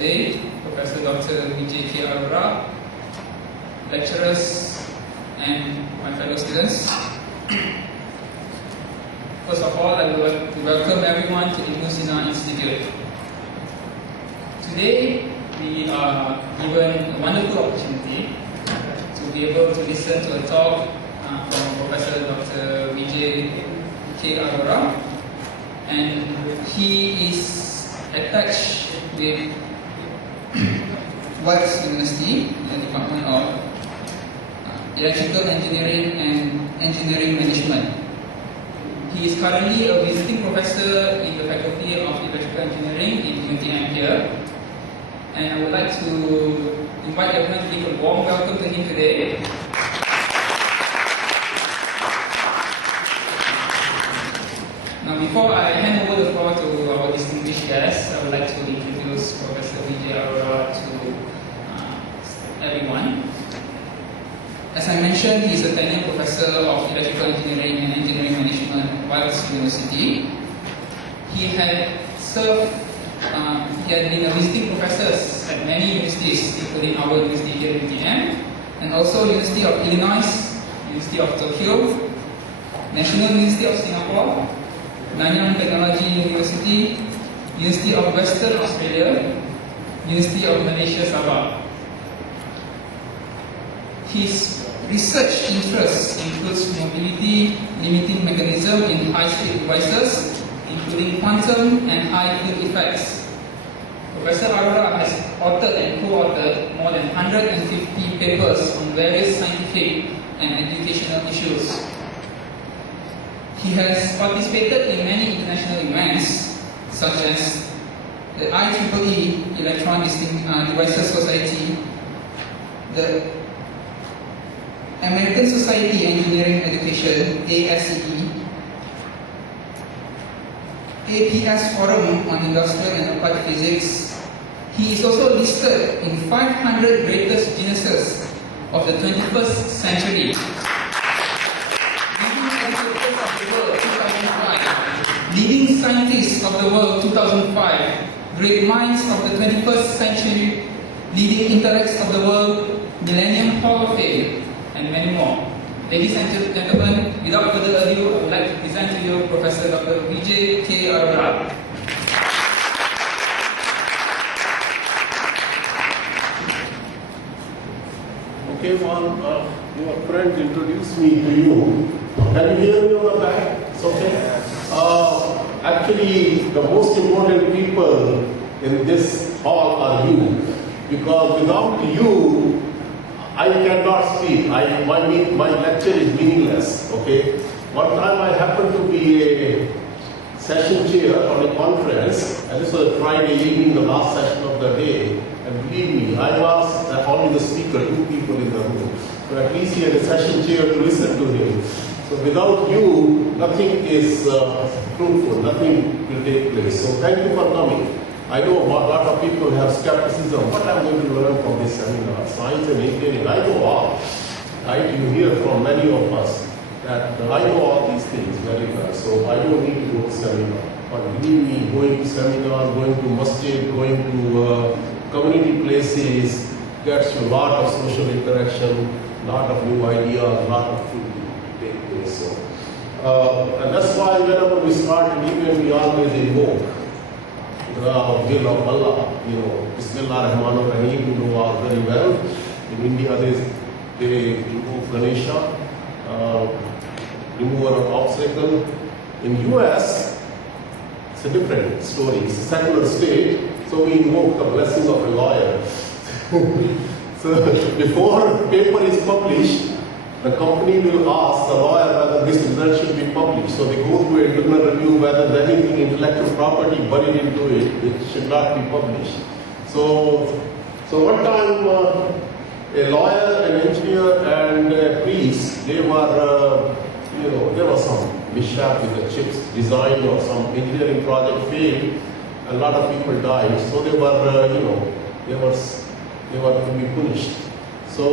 day, Professor Dr. Vijay Arora, lecturers, and my fellow students. First of all, I would like to welcome everyone to the Musina Institute. Today, we are given a wonderful opportunity to be able to listen to a talk from Professor Dr. Vijay Arora, and he is attached with IIS University in the Department of Electrical Engineering and Engineering Management. He is currently a visiting professor in the Faculty of Electrical Engineering in UNTM here. And I would like to invite everyone to give a warm welcome to him today. Now, before I hand over the floor to our distinguished guests, I would like to introduce Professor Vijay Arora to everyone. As I mentioned, he is a tenured professor of Electrical Engineering and Engineering Management at IIS University. He had been a visiting professor at many universities, including our university here in UTM, and also University of Illinois, University of Tokyo, National University of Singapore, Nanyang Technology University, University of Western Australia, University of Malaysia Sabah. His research interests includes mobility limiting mechanism in high-speed devices, including quantum and high-field effects. Professor Arora has authored and co-authored more than 150 papers on various scientific and educational issues. He has participated in many international events, such as the IEEE Electron Devices Society, the American Society of Engineering Education, ASCE, APS Forum on Industrial and Applied Physics. He is also listed in 500 greatest geniuses of the 21st century. Leading scientists of the world 2005, great minds of the 21st century, leading intellects of the world, Millennium Hall of Fame, and many more. Ladies and gentlemen, without further ado, I would like to present to you Professor Dr. Vijay Arora. Okay, well, your friend introduced me to you. Can you hear me on the back? It's okay? Actually, the most important people in this hall are you. Because without you, I cannot speak. My lecture is meaningless. Okay. One time I happened to be a session chair on a conference, and this was Friday evening, the last session of the day. And believe me, I was only the speaker, 2 people in the room. So at least he had a session chair to listen to him. So without you, nothing is fruitful, nothing will take place. So thank you for coming. I know a lot of people have skepticism. What I'm going to learn from this seminar? Science and engineering. I know all. Right? You hear from many of us that I know all these things very well. So I don't need to go to seminar. But believe me, going to seminars, going to masjid, going to community places gets you a lot of social interaction, lot of new ideas, a lot of things to take place. So, and that's why whenever we start an event, we always invoke the will of Allah, Bismillah Rahman Rahim, you know all very well. In India, they remove Ganesha, remover of obstacle. In US, it's a different story. It's a secular state, so we invoke the blessing of a lawyer. So before paper is published, the company will ask the lawyer whether this result should be published. So they go through a internal review whether there's anything intellectual property buried into it should not be published. So one time a lawyer, an engineer, and a priest, there was some mishap with the chips design or some engineering project failed. A lot of people died. So they were to be punished. So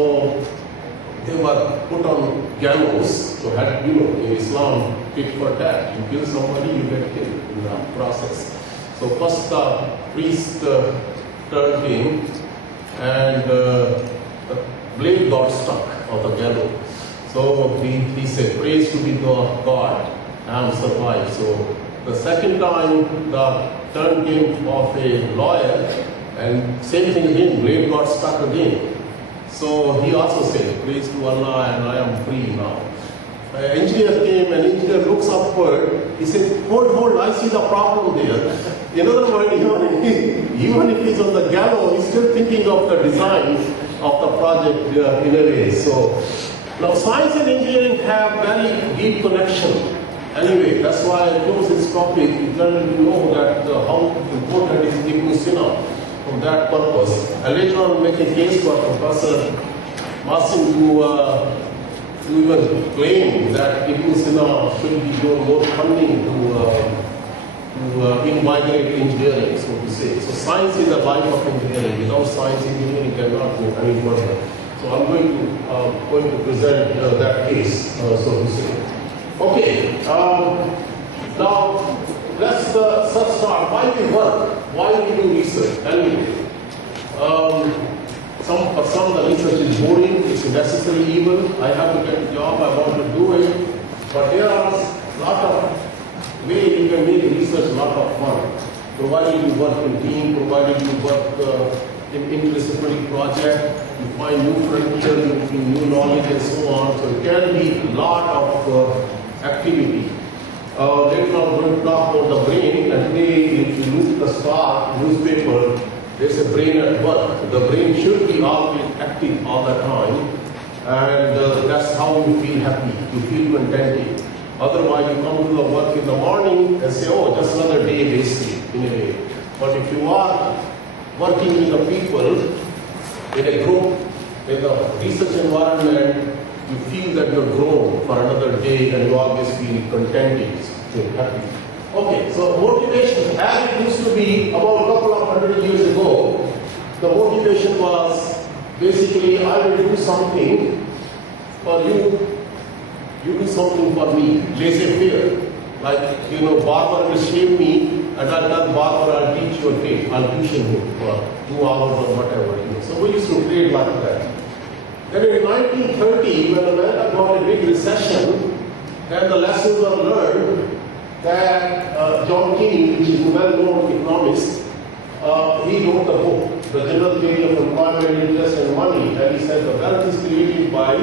they were put on gallows. So in Islam, tit for tat. You kill somebody, you get killed in the process. So first the priest turn came and the blade got stuck of the gallows. So he said, praise to be God, I am survived. So the second time the turn came of a lawyer, and same thing again, blade got stuck again. So he also said, praise to Allah, and I am free now. Engineer came, and engineer looks upward. He said, hold, I see the problem there. In other words, even if he's on the gallows, he's still thinking of the design of the project in a way. So now science and engineering have very deep connection. Anyway, that's why I close this topic. You generally know that how important is Ibn Sina for that purpose. I later on make a case for Professor Masim to even claim that Ibn Sina should be given more funding to invigorate engineering, so to say. So science is the life of engineering. Without science, engineering cannot go any further. So I'm going to present that case, so to say. Okay, now let's start. Why we work? Why we do research? Anyway, for some the research is boring, it's a necessary evil. I have to get a job, I want to do it. But there are a lot of ways you can make research a lot of fun. Provided you work in team, provided you work in interdisciplinary project, you find new frontiers, you find new knowledge and so on. So it can be a lot of activity. Later on we're going to talk about the brain, and today if you look at the Star newspaper, there's a brain at work. The brain should be always active all the time, and that's how you feel happy, you feel contented. Otherwise you come to the work in the morning and say, oh, just another day wasted in a way. But if you are working with the people in a group, in a research environment, you feel that you're grown for another day and you always feel contented, feel happy. Okay, so motivation, as it used to be about a couple of 100 years ago, the motivation was basically, I will do something for you, you do something for me, laissez-faire. Like, barber will shave me, and I'll tell barber, I'll teach you a trade, I'll tuition you for 2 hours or whatever. So we used to trade like that. Then in 1930, when America got a big recession, then the lessons were learned that John Key, which is a well-known economist, he wrote the book, The General Theory of Employment, Interest and Money, and he said the wealth is created by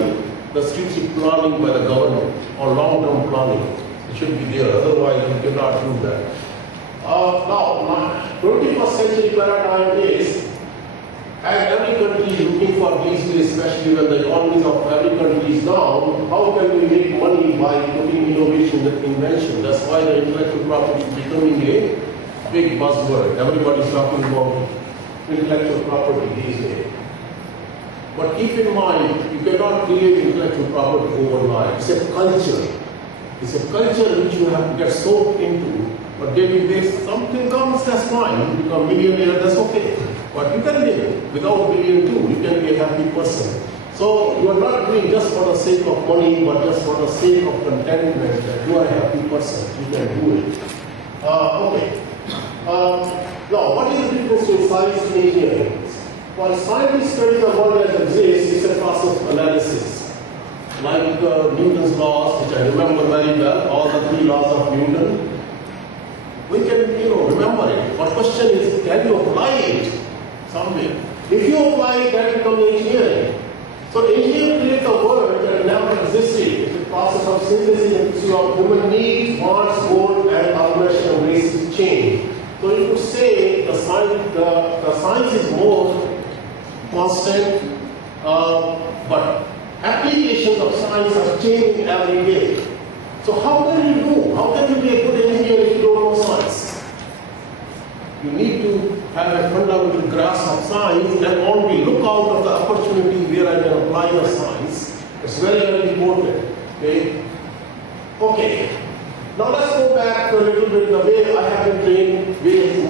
the strategic planning by the government or long-term planning. It should be there, otherwise you cannot do that. Now, 21st century paradigm is, as every country is looking for these days, especially when the economies of every country is down, how can we make money by putting innovation and invention? That's why the intellectual property is becoming a big buzzword. Everybody's talking about intellectual property these days. But keep in mind, you cannot create intellectual property overnight. It's a culture. It's a culture which you have to get soaked into. But daily basis, something comes, that's fine. You become millionaire, that's okay. But you can live without million too. You can be a happy person. So you are not doing just for the sake of money, but just for the sake of contentment that you are a happy person. You can do it. Okay. Now, what is the difference between science and engineering? While scientists study the world as it exists, it's a process of analysis. Like Newton's laws, which I remember very well, all the 3 laws of Newton. We can, remember it. But question is, can you apply it somewhere? If you apply it, that becomes engineering. So engineering creates a world that never existed. It's a process of synthesis of human needs, wants, goals, and combination of ways change. So you could say the science is more constant, but applications of science are changing every day. So how can you do? How can you be a good engineer if you don't know science? You need to have a fundamental grasp of science and only look out of the opportunity where I can apply the science. It's very, very important. Okay. Now let's go back to a little bit the way I have been trained with